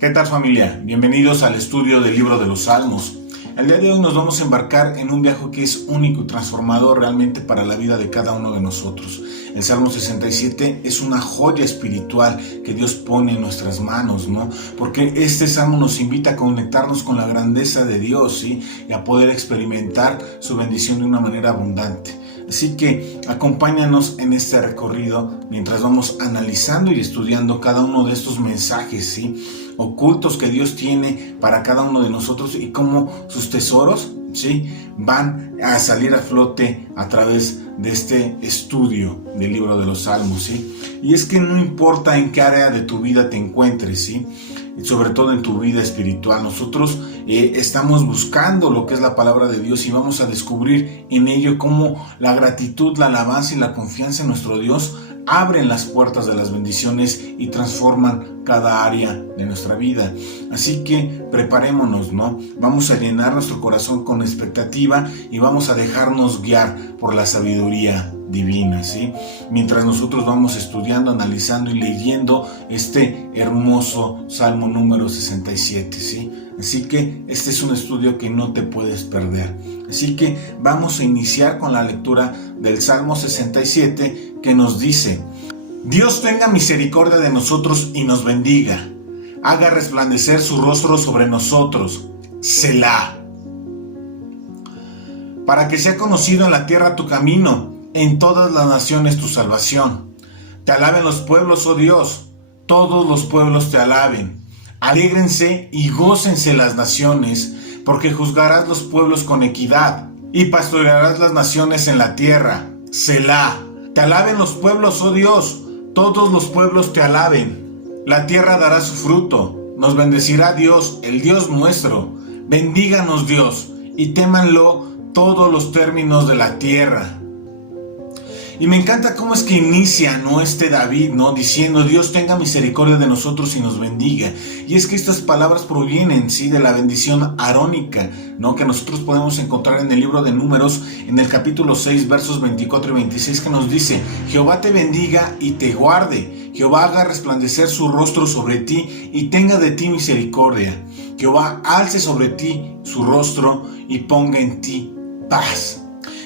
¿Qué tal, familia? Bienvenidos al estudio del libro de los Salmos. El día de hoy nos vamos a embarcar en un viaje que es único y transformador realmente para la vida de cada uno de nosotros. El Salmo 67 es una joya espiritual que Dios pone en nuestras manos, ¿no? Porque este Salmo nos invita a conectarnos con la grandeza de Dios, ¿sí? Y a poder experimentar su bendición de una manera abundante. Así que acompáñanos en este recorrido mientras vamos analizando y estudiando cada uno de estos mensajes, ¿sí?, ocultos que Dios tiene para cada uno de nosotros y cómo sus tesoros, ¿sí?, van a salir a flote a través de este estudio del libro de los Salmos, ¿sí? Y es que no importa en qué área de tu vida te encuentres, ¿sí?, sobre todo en tu vida espiritual, nosotros estamos buscando lo que es la palabra de Dios y vamos a descubrir en ello cómo la gratitud, la alabanza y la confianza en nuestro Dios abren las puertas de las bendiciones y transforman cada área de nuestra vida. Así que preparémonos, ¿no? Vamos a llenar nuestro corazón con expectativa y vamos a dejarnos guiar por la sabiduría divina, ¿sí? Mientras nosotros vamos estudiando, analizando y leyendo este hermoso Salmo número 67, ¿sí? Así que este es un estudio que no te puedes perder. Así que vamos a iniciar con la lectura del Salmo 67 que nos dice: Dios tenga misericordia de nosotros y nos bendiga, haga resplandecer su rostro sobre nosotros, Selah. Para que sea conocido en la tierra tu camino, en todas las naciones tu salvación. Te alaben los pueblos, oh Dios, todos los pueblos te alaben. Alégrense y gócense las naciones, porque juzgarás los pueblos con equidad y pastorearás las naciones en la tierra, Selah. Te alaben los pueblos, oh Dios, todos los pueblos te alaben. La tierra dará su fruto, nos bendecirá Dios, el Dios nuestro. Bendíganos Dios, y témanlo todos los términos de la tierra. Y me encanta cómo es que inicia, ¿no?, este David, ¿no?, diciendo: Dios tenga misericordia de nosotros y nos bendiga. Y es que estas palabras provienen, sí, de la bendición arónica, ¿no?, que nosotros podemos encontrar en el libro de Números, en el capítulo 6, versos 24 y 26, que nos dice: Jehová te bendiga y te guarde. Jehová haga resplandecer su rostro sobre ti y tenga de ti misericordia. Jehová alce sobre ti su rostro y ponga en ti paz.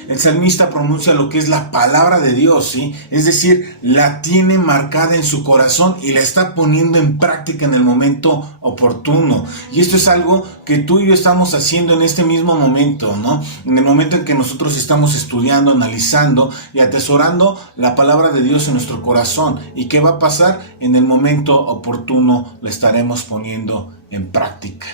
El salmista pronuncia lo que es la palabra de Dios, ¿sí? Es decir, la tiene marcada en su corazón y la está poniendo en práctica en el momento oportuno. Y esto es algo que tú y yo estamos haciendo en este mismo momento, ¿no? En el momento en que nosotros estamos estudiando, analizando y atesorando la palabra de Dios en nuestro corazón. ¿Y qué va a pasar? En el momento oportuno la estaremos poniendo en práctica.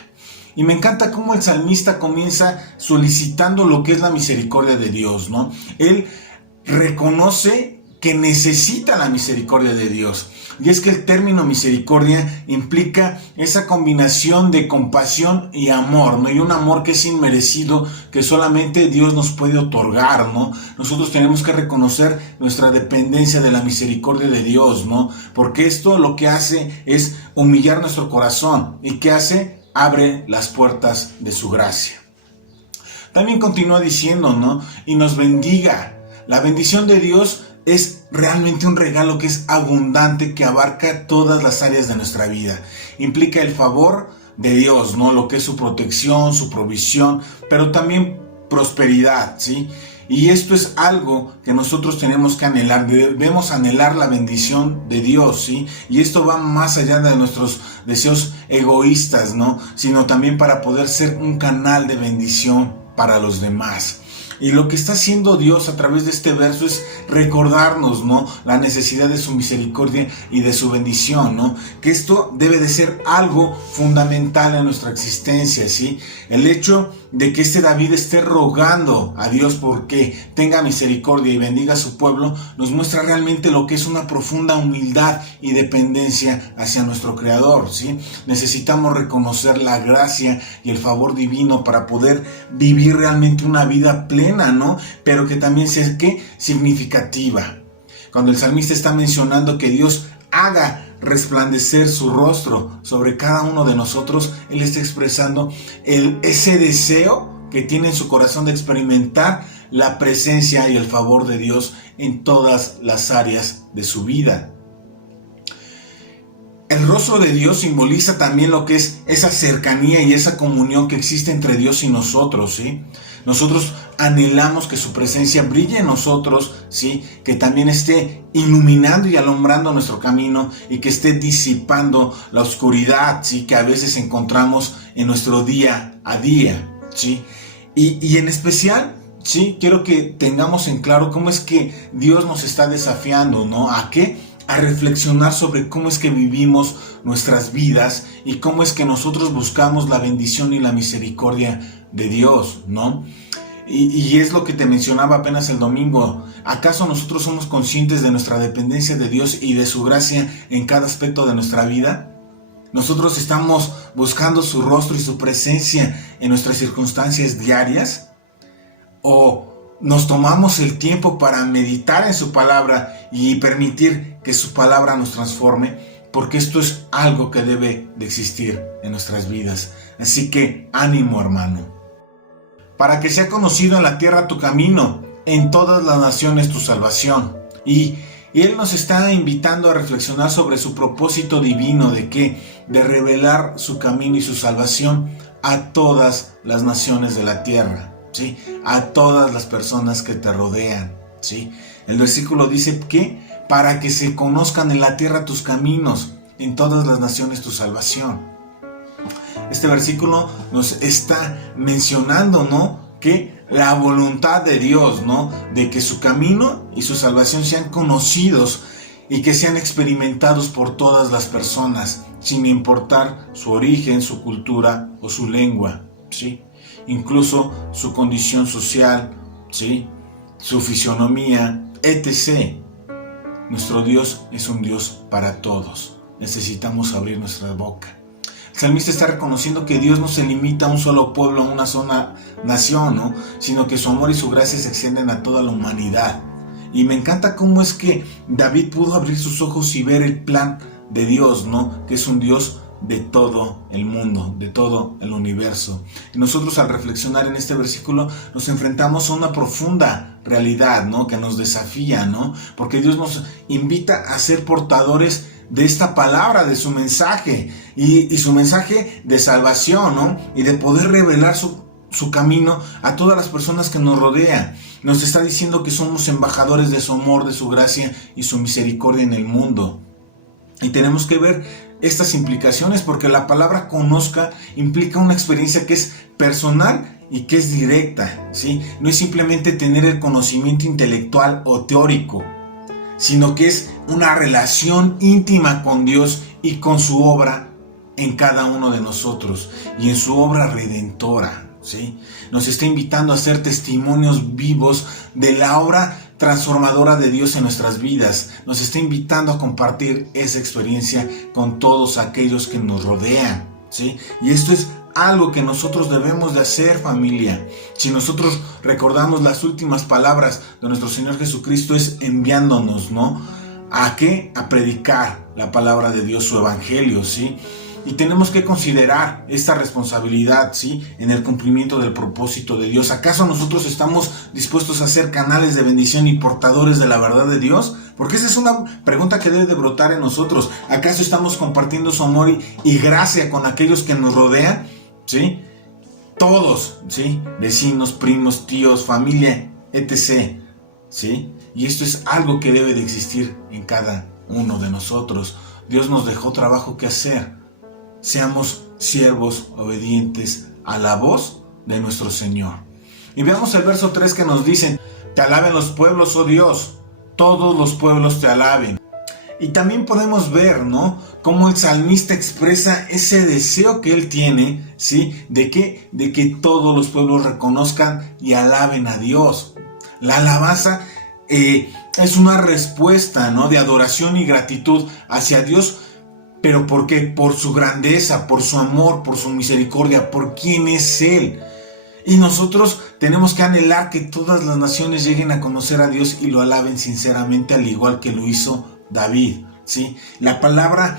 Y me encanta cómo el salmista comienza solicitando lo que es la misericordia de Dios, ¿no? Él reconoce que necesita la misericordia de Dios. Y es que el término misericordia implica esa combinación de compasión y amor, ¿no? Y un amor que es inmerecido, que solamente Dios nos puede otorgar, ¿no? Nosotros tenemos que reconocer nuestra dependencia de la misericordia de Dios, ¿no? Porque esto lo que hace es humillar nuestro corazón. ¿Y qué hace? Abre las puertas de su gracia. También continúa diciendo, ¿no?, y nos bendiga. La bendición de Dios es realmente un regalo que es abundante, que abarca todas las áreas de nuestra vida. Implica el favor de Dios, ¿no?, lo que es su protección, su provisión, pero también prosperidad, ¿sí? Y esto es algo que nosotros tenemos que anhelar. Debemos anhelar la bendición de Dios, ¿sí? Y esto va más allá de nuestros deseos egoístas, ¿no?, sino también para poder ser un canal de bendición para los demás. Y lo que está haciendo Dios a través de este verso es recordarnos, ¿no?, la necesidad de su misericordia y de su bendición, ¿no? Que esto debe de ser algo fundamental en nuestra existencia, ¿sí? El hecho de que este David esté rogando a Dios porque tenga misericordia y bendiga a su pueblo, nos muestra realmente lo que es una profunda humildad y dependencia hacia nuestro Creador, ¿sí? Necesitamos reconocer la gracia y el favor divino para poder vivir realmente una vida plena, ¿no? Pero que también sea, ¿qué?, significativa. Cuando el salmista está mencionando que Dios haga resplandecer su rostro sobre cada uno de nosotros, él está expresando ese deseo que tiene en su corazón de experimentar la presencia y el favor de Dios en todas las áreas de su vida. El rostro de Dios simboliza también lo que es esa cercanía y esa comunión que existe entre Dios y nosotros, ¿sí? Nosotros anhelamos que su presencia brille en nosotros, ¿sí? Que también esté iluminando y alumbrando nuestro camino y que esté disipando la oscuridad, ¿sí? Que a veces encontramos en nuestro día a día, ¿sí? Y en especial, sí, quiero que tengamos en claro cómo es que Dios nos está desafiando, ¿no? ¿A qué? A reflexionar sobre cómo es que vivimos nuestras vidas y cómo es que nosotros buscamos la bendición y la misericordia de Dios, ¿no? Y es lo que te mencionaba apenas el domingo. ¿Acaso nosotros somos conscientes de nuestra dependencia de Dios y de su gracia en cada aspecto de nuestra vida? ¿Nosotros estamos buscando su rostro y su presencia en nuestras circunstancias diarias? ¿O nos tomamos el tiempo para meditar en su palabra y permitir que su palabra nos transforme? Porque esto es algo que debe de existir en nuestras vidas. Así que ánimo, hermano. Para que sea conocido en la tierra tu camino, en todas las naciones tu salvación. Y Él nos está invitando a reflexionar sobre su propósito divino de ¿qué? De revelar su camino y su salvación a todas las naciones de la tierra. ¿Sí? A todas las personas que te rodean, ¿sí? El versículo dice que para que se conozcan en la tierra tus caminos, en todas las naciones tu salvación. Este versículo nos está mencionando, ¿no? Que la voluntad de Dios, ¿no? De que su camino y su salvación sean conocidos y que sean experimentados por todas las personas, sin importar su origen, su cultura o su lengua, ¿sí? Incluso su condición social, ¿sí? Su fisionomía, etc. Nuestro Dios es un Dios para todos. Necesitamos abrir nuestra boca. El salmista está reconociendo que Dios no se limita a un solo pueblo, a una sola nación, ¿no? Sino que su amor y su gracia se extienden a toda la humanidad. Y me encanta cómo es que David pudo abrir sus ojos y ver el plan de Dios, ¿no? Que es un Dios de todo el mundo, de todo el universo. Y nosotros al reflexionar en este versículo nos enfrentamos a una profunda realidad, ¿no? Que nos desafía, ¿no? Porque Dios nos invita a ser portadores de esta palabra, de su mensaje y su mensaje de salvación, ¿no? Y de poder revelar su camino a todas las personas que nos rodean. Nos está diciendo que somos embajadores de su amor, de su gracia y su misericordia en el mundo. Y tenemos que ver estas implicaciones porque la palabra conozca implica una experiencia que es personal y que es directa, ¿sí? No es simplemente tener el conocimiento intelectual o teórico, sino que es una relación íntima con Dios y con su obra en cada uno de nosotros y en su obra redentora, ¿sí? Nos está invitando a ser testimonios vivos de la obra transformadora de Dios en nuestras vidas. Nos está invitando a compartir esa experiencia con todos aquellos que nos rodean, ¿sí? Y esto es algo que nosotros debemos de hacer, familia. Si nosotros recordamos las últimas palabras de nuestro Señor Jesucristo, es enviándonos, ¿no? ¿A qué? A predicar la palabra de Dios, su evangelio, ¿sí? Y tenemos que considerar esta responsabilidad, ¿sí? En el cumplimiento del propósito de Dios. ¿Acaso nosotros estamos dispuestos a ser canales de bendición y portadores de la verdad de Dios? Porque esa es una pregunta que debe de brotar en nosotros. ¿Acaso estamos compartiendo su amor y gracia con aquellos que nos rodean? ¿Sí? Todos, ¿sí? Vecinos, primos, tíos, familia, etc. ¿Sí? Y esto es algo que debe de existir en cada uno de nosotros. Dios nos dejó trabajo que hacer. Seamos siervos obedientes a la voz de nuestro Señor. Y veamos el verso 3 que nos dice: te alaben los pueblos, oh Dios, todos los pueblos te alaben. Y también podemos ver, ¿no? Cómo el salmista expresa ese deseo que él tiene, ¿sí? ¿De qué? De que todos los pueblos reconozcan y alaben a Dios. La alabanza es una respuesta, ¿no? De adoración y gratitud hacia Dios. ¿Pero por qué? Por su grandeza, por su amor, por su misericordia, por quién es Él. Y nosotros tenemos que anhelar que todas las naciones lleguen a conocer a Dios y lo alaben sinceramente, al igual que lo hizo David, ¿sí? La palabra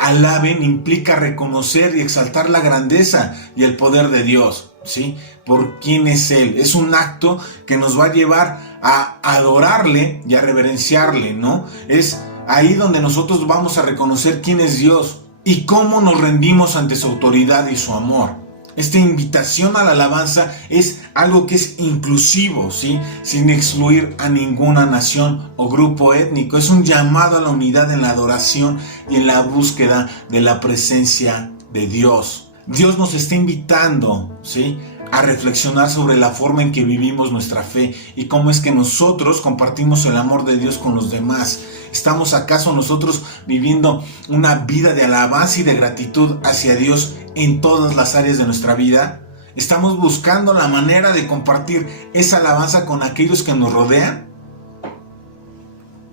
alaben implica reconocer y exaltar la grandeza y el poder de Dios, ¿sí? Por quién es Él. Es un acto que nos va a llevar a adorarle y a reverenciarle, ¿no? Es ahí donde nosotros vamos a reconocer quién es Dios y cómo nos rendimos ante su autoridad y su amor. Esta invitación a la alabanza es algo que es inclusivo, ¿sí? Sin excluir a ninguna nación o grupo étnico. Es un llamado a la unidad en la adoración y en la búsqueda de la presencia de Dios. Dios nos está invitando, ¿sí?, a reflexionar sobre la forma en que vivimos nuestra fe y cómo es que nosotros compartimos el amor de Dios con los demás. ¿Estamos acaso nosotros viviendo una vida de alabanza y de gratitud hacia Dios en todas las áreas de nuestra vida? ¿Estamos buscando la manera de compartir esa alabanza con aquellos que nos rodean?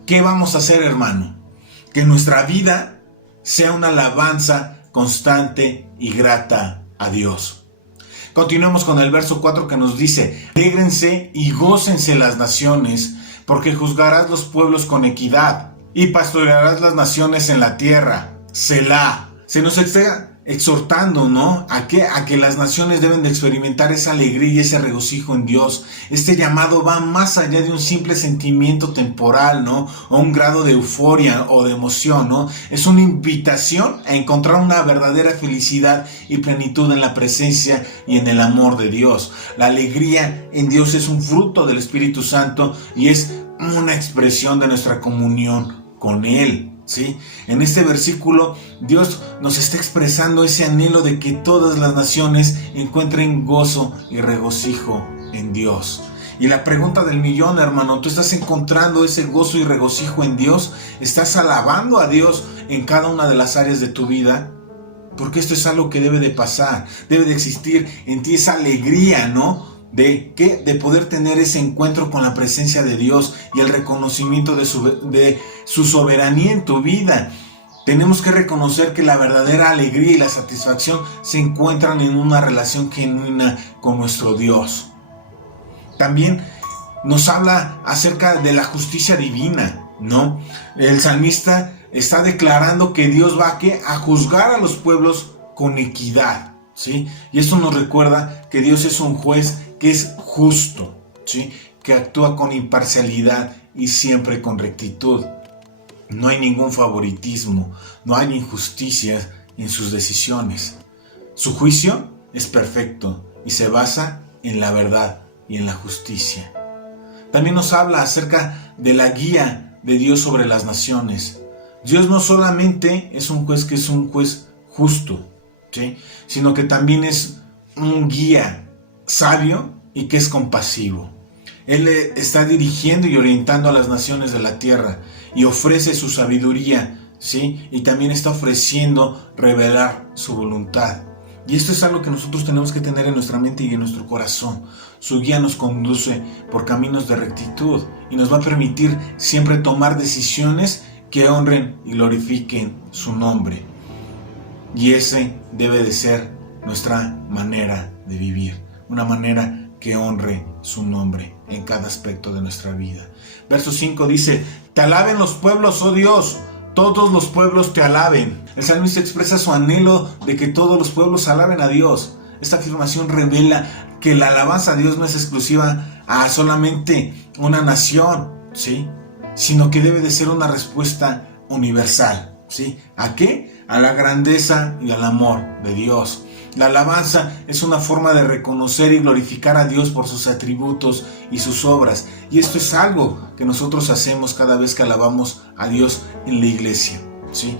¿Qué vamos a hacer, hermano? Que nuestra vida sea una alabanza constante y grata a Dios. Continuemos con el verso 4 que nos dice: alégrense y gócense las naciones, porque juzgarás los pueblos con equidad y pastorearás las naciones en la tierra. Selah. Se nos está exhortando, ¿no?, a que las naciones deben de experimentar esa alegría y ese regocijo en Dios. Este llamado va más allá de un simple sentimiento temporal, ¿no?, o un grado de euforia o de emoción, ¿no? Es una invitación a encontrar una verdadera felicidad y plenitud en la presencia y en el amor de Dios. La alegría en Dios es un fruto del Espíritu Santo y es una expresión de nuestra comunión con Él, ¿sí? En este versículo Dios nos está expresando ese anhelo de que todas las naciones encuentren gozo y regocijo en Dios. Y la pregunta del millón, hermano, ¿tú estás encontrando ese gozo y regocijo en Dios? ¿Estás alabando a Dios en cada una de las áreas de tu vida? Porque esto es algo que debe de pasar, debe de existir en ti esa alegría, ¿no?, de poder tener ese encuentro con la presencia de Dios y el reconocimiento de su soberanía en tu vida. Tenemos que reconocer que la verdadera alegría y la satisfacción se encuentran en una relación genuina con nuestro Dios. También nos habla acerca de la justicia divina, ¿no? El salmista está declarando que Dios va a juzgar a los pueblos con equidad, ¿sí? Y esto nos recuerda que Dios es un juez que es justo, ¿sí?, que actúa con imparcialidad y siempre con rectitud. No hay ningún favoritismo, no hay injusticias en sus decisiones. Su juicio es perfecto y se basa en la verdad y en la justicia. También nos habla acerca de la guía de Dios sobre las naciones. Dios no solamente es un juez que es un juez justo, ¿sí?, sino que también es un guía sabio y que es compasivo. Él está dirigiendo y orientando a las naciones de la tierra y ofrece su sabiduría, ¿sí?, y también está ofreciendo revelar su voluntad. Y esto es algo que nosotros tenemos que tener en nuestra mente y en nuestro corazón. Su guía nos conduce por caminos de rectitud y nos va a permitir siempre tomar decisiones que honren y glorifiquen su nombre. Y ese debe de ser nuestra manera de vivir. Una manera que honre su nombre en cada aspecto de nuestra vida. Verso 5 dice: te alaben los pueblos, oh Dios, todos los pueblos te alaben. El salmista expresa su anhelo de que todos los pueblos alaben a Dios. Esta afirmación revela que la alabanza a Dios no es exclusiva a solamente una nación, ¿sí?, sino que debe de ser una respuesta universal, ¿sí? ¿A qué? A la grandeza y al amor de Dios. La alabanza es una forma de reconocer y glorificar a Dios por sus atributos y sus obras. Y esto es algo que nosotros hacemos cada vez que alabamos a Dios en la iglesia, ¿sí?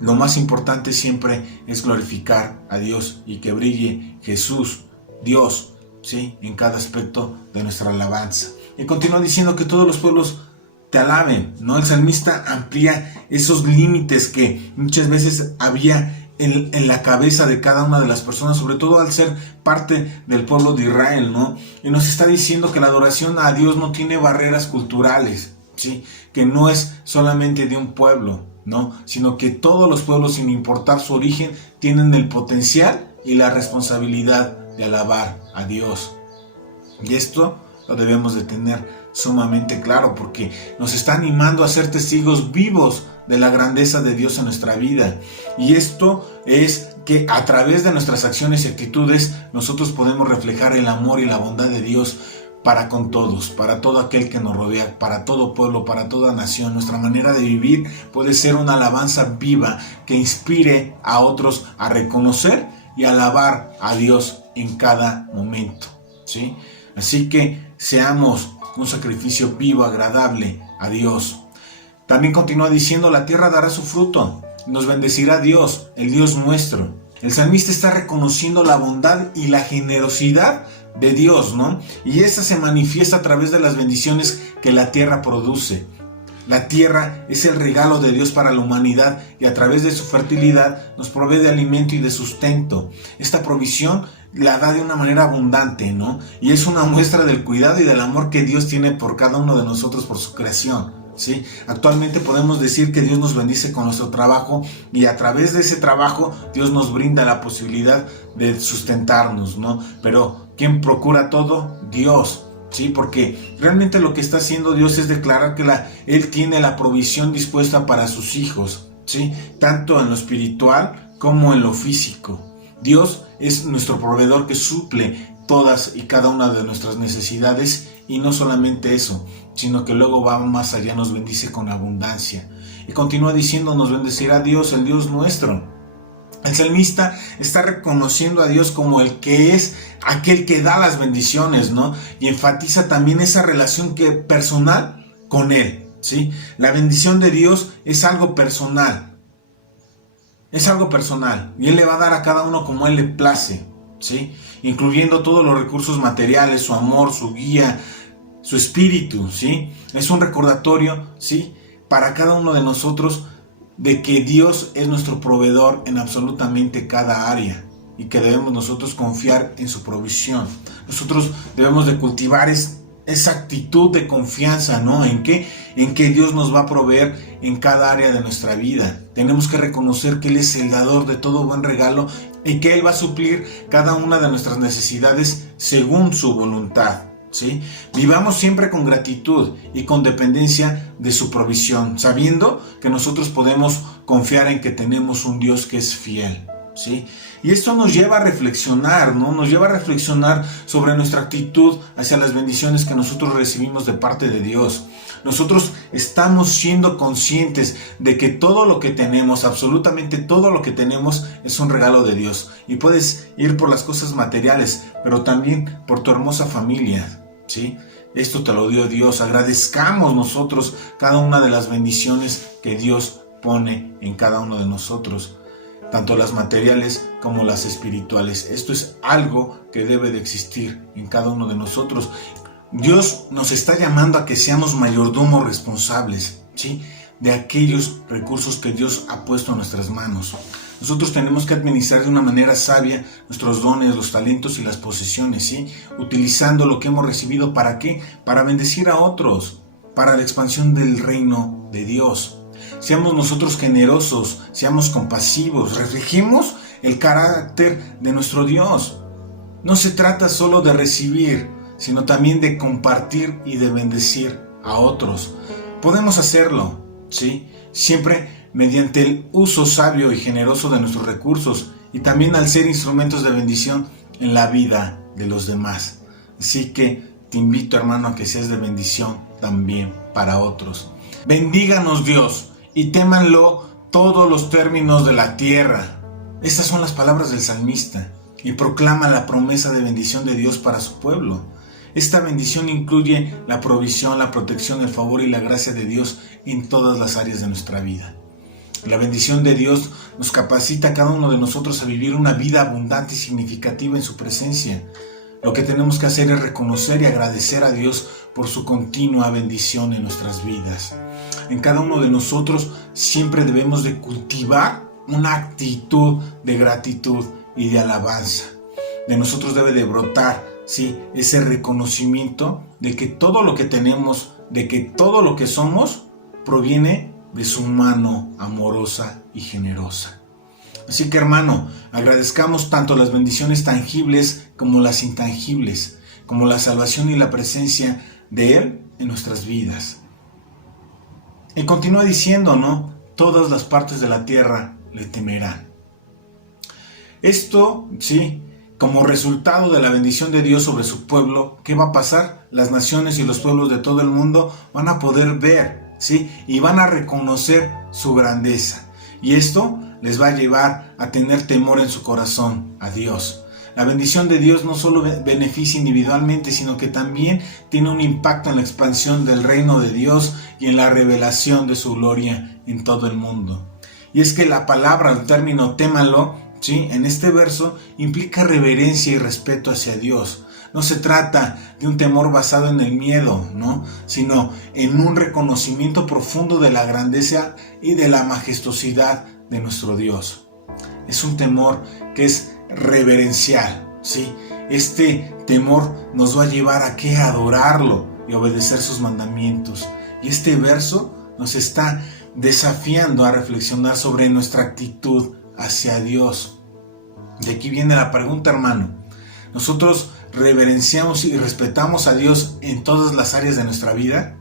Lo más importante siempre es glorificar a Dios y que brille Jesús, Dios, ¿sí?, en cada aspecto de nuestra alabanza. Y continúa diciendo que todos los pueblos te alaben, ¿no? El salmista amplía esos límites que muchas veces había en la cabeza de cada una de las personas, sobre todo al ser parte del pueblo de Israel, ¿no? Y nos está diciendo que la adoración a Dios no tiene barreras culturales, ¿sí?, que no es solamente de un pueblo, ¿no?, sino que todos los pueblos, sin importar su origen, tienen el potencial y la responsabilidad de alabar a Dios. Y esto lo debemos de tener sumamente claro, porque nos está animando a ser testigos vivos de la grandeza de Dios en nuestra vida. Y esto es que a través de nuestras acciones y actitudes nosotros podemos reflejar el amor y la bondad de Dios para con todos, para todo aquel que nos rodea, para todo pueblo, para toda nación. Nuestra manera de vivir puede ser una alabanza viva que inspire a otros a reconocer y alabar a Dios en cada momento, ¿sí? Así que seamos un sacrificio vivo, agradable a Dios. También continúa diciendo: la tierra dará su fruto, nos bendecirá Dios, el Dios nuestro. El salmista está reconociendo la bondad y la generosidad de Dios, ¿no? Y esa se manifiesta a través de las bendiciones que la tierra produce. La tierra es el regalo de Dios para la humanidad y a través de su fertilidad nos provee de alimento y de sustento. Esta provisión la da de una manera abundante, ¿no? Y es una muestra del cuidado y del amor que Dios tiene por cada uno de nosotros, por su creación, ¿sí? Actualmente podemos decir que Dios nos bendice con nuestro trabajo y a través de ese trabajo Dios nos brinda la posibilidad de sustentarnos, ¿no? Pero ¿quién procura todo? Dios. Sí, porque realmente lo que está haciendo Dios es declarar que Él tiene la provisión dispuesta para sus hijos, ¿sí? Tanto en lo espiritual como en lo físico. Dios es nuestro proveedor que suple todas y cada una de nuestras necesidades, y no solamente eso, sino que luego va más allá, nos bendice con abundancia. Y continúa diciendo: nos bendecirá Dios, el Dios nuestro. El salmista está reconociendo a Dios como el que es aquel que da las bendiciones, ¿no? Y enfatiza también esa relación personal con Él, ¿sí? La bendición de Dios es algo personal. Es algo personal. Y Él le va a dar a cada uno como Él le place, ¿sí? Incluyendo todos los recursos materiales, su amor, su guía, su espíritu, ¿sí? Es un recordatorio, ¿sí? Para cada uno de nosotros, de que Dios es nuestro proveedor en absolutamente cada área y que debemos nosotros confiar en su provisión. Nosotros debemos de cultivar esa actitud de confianza, ¿no? ¿En qué? En que Dios nos va a proveer en cada área de nuestra vida. Tenemos que reconocer que Él es el dador de todo buen regalo y que Él va a suplir cada una de nuestras necesidades según su voluntad, ¿sí? Vivamos siempre con gratitud y con dependencia de su provisión, sabiendo que nosotros podemos confiar en que tenemos un Dios que es fiel, ¿sí? Y esto nos lleva a reflexionar, ¿no? Nos lleva a reflexionar sobre nuestra actitud hacia las bendiciones que nosotros recibimos de parte de Dios. Nosotros estamos siendo conscientes de que todo lo que tenemos, absolutamente todo lo que tenemos, es un regalo de Dios. Y puedes ir por las cosas materiales, pero también por tu hermosa familia, ¿sí? Esto te lo dio Dios. Agradezcamos nosotros cada una de las bendiciones que Dios pone en cada uno de nosotros, tanto las materiales como las espirituales. Esto es algo que debe de existir en cada uno de nosotros. Dios nos está llamando a que seamos mayordomos responsables, ¿sí? De aquellos recursos que Dios ha puesto en nuestras manos. Nosotros tenemos que administrar de una manera sabia nuestros dones, los talentos y las posesiones, ¿sí? Utilizando lo que hemos recibido, ¿para qué? Para bendecir a otros, para la expansión del reino de Dios. Seamos nosotros generosos, seamos compasivos, reflejemos el carácter de nuestro Dios. No se trata solo de recibir, sino también de compartir y de bendecir a otros. Podemos hacerlo, ¿sí? Siempre mediante el uso sabio y generoso de nuestros recursos y también al ser instrumentos de bendición en la vida de los demás. Así que te invito, hermano, a que seas de bendición también para otros. Bendíganos Dios y témanlo todos los términos de la tierra. Estas son las palabras del salmista y proclama la promesa de bendición de Dios para su pueblo. Esta bendición incluye la provisión, la protección, el favor y la gracia de Dios en todas las áreas de nuestra vida. La bendición de Dios nos capacita a cada uno de nosotros a vivir una vida abundante y significativa en su presencia. Lo que tenemos que hacer es reconocer y agradecer a Dios por su continua bendición en nuestras vidas. En cada uno de nosotros siempre debemos de cultivar una actitud de gratitud y de alabanza. De nosotros debe de brotar, sí, ese reconocimiento de que todo lo que tenemos, de que todo lo que somos, proviene de su mano amorosa y generosa. Así que, hermano, agradezcamos tanto las bendiciones tangibles como las intangibles, como la salvación y la presencia de Él en nuestras vidas. Y continúa diciendo, ¿no? Todas las partes de la tierra le temerán. Esto, sí, Como resultado de la bendición de Dios sobre su pueblo, ¿qué va a pasar? Las naciones y los pueblos de todo el mundo van a poder ver, ¿sí? Y van a reconocer su grandeza. Y esto les va a llevar a tener temor en su corazón a Dios. La bendición de Dios no solo beneficia individualmente, sino que también tiene un impacto en la expansión del reino de Dios y en la revelación de su gloria en todo el mundo. Y es que la palabra, el término témalo, ¿sí?, en este verso implica reverencia y respeto hacia Dios. No se trata de un temor basado en el miedo, ¿no?, sino en un reconocimiento profundo de la grandeza y de la majestuosidad de nuestro Dios. Es un temor que es reverencial, ¿sí? Este temor nos va a llevar a ¿qué? A adorarlo y obedecer sus mandamientos. Y este verso nos está desafiando a reflexionar sobre nuestra actitud hacia Dios. De aquí viene la pregunta, hermano. ¿Nosotros reverenciamos y respetamos a Dios en todas las áreas de nuestra vida?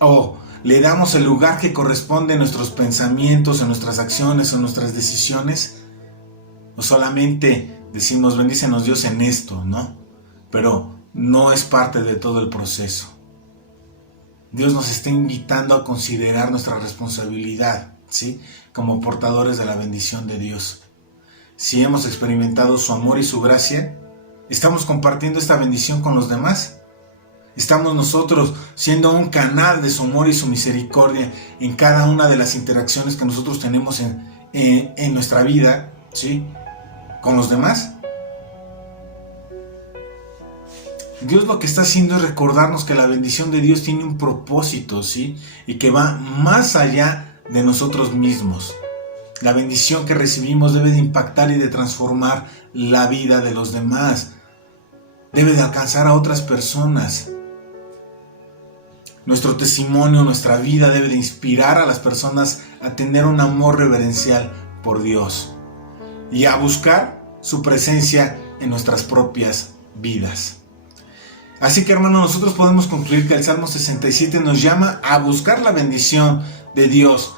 ¿O le damos el lugar que corresponde en nuestros pensamientos, en nuestras acciones, en nuestras decisiones? ¿O solamente decimos bendícenos Dios en esto, ¿no? Pero no es parte de todo el proceso. Dios nos está invitando a considerar nuestra responsabilidad, ¿sí?, como portadores de la bendición de Dios. Si hemos experimentado su amor y su gracia, ¿estamos compartiendo esta bendición con los demás? ¿Estamos nosotros siendo un canal de su amor y su misericordia en cada una de las interacciones que nosotros tenemos en nuestra vida, ¿sí?, con los demás? Dios lo que está haciendo es recordarnos que la bendición de Dios tiene un propósito, ¿sí?, y que va más allá de nosotros mismos. La bendición que recibimos debe de impactar y de transformar la vida de los demás. Debe de alcanzar a otras personas. Nuestro testimonio, nuestra vida debe de inspirar a las personas a tener un amor reverencial por Dios y a buscar su presencia en nuestras propias vidas. Así que, hermano, nosotros podemos concluir que el Salmo 67 nos llama a buscar la bendición de Dios.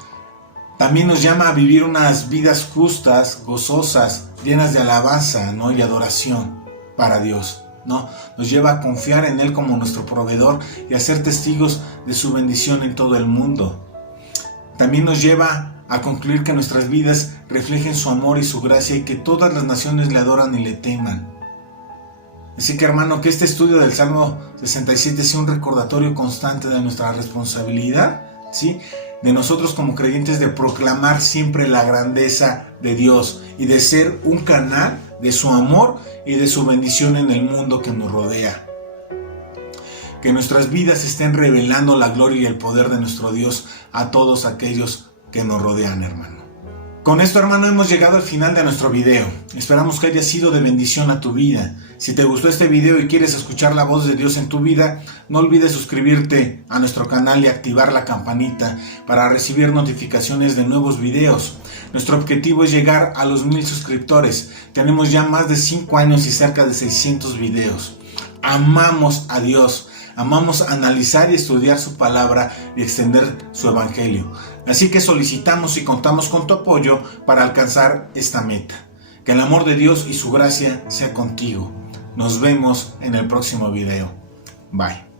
También nos llama a vivir unas vidas justas, gozosas, llenas de alabanza, ¿no?, y adoración para Dios, ¿no? Nos lleva a confiar en Él como nuestro proveedor y a ser testigos de su bendición en todo el mundo. También nos lleva a concluir que nuestras vidas reflejen su amor y su gracia y que todas las naciones le adoran y le teman. Así que, hermano, que este estudio del Salmo 67 sea un recordatorio constante de nuestra responsabilidad, ¿sí?, de nosotros como creyentes de proclamar siempre la grandeza de Dios y de ser un canal de su amor y de su bendición en el mundo que nos rodea. Que nuestras vidas estén revelando la gloria y el poder de nuestro Dios a todos aquellos que nos rodean, hermano. Con esto, hermano, hemos llegado al final de nuestro video. Esperamos que haya sido de bendición a tu vida. Si te gustó este video y quieres escuchar la voz de Dios en tu vida, no olvides suscribirte a nuestro canal y activar la campanita para recibir notificaciones de nuevos videos. Nuestro objetivo es llegar a los 1000 suscriptores. Tenemos ya más de 5 años y cerca de 600 videos. Amamos a Dios. Amamos analizar y estudiar su palabra y extender su evangelio. Así que solicitamos y contamos con tu apoyo para alcanzar esta meta. Que el amor de Dios y su gracia sea contigo. Nos vemos en el próximo video. Bye.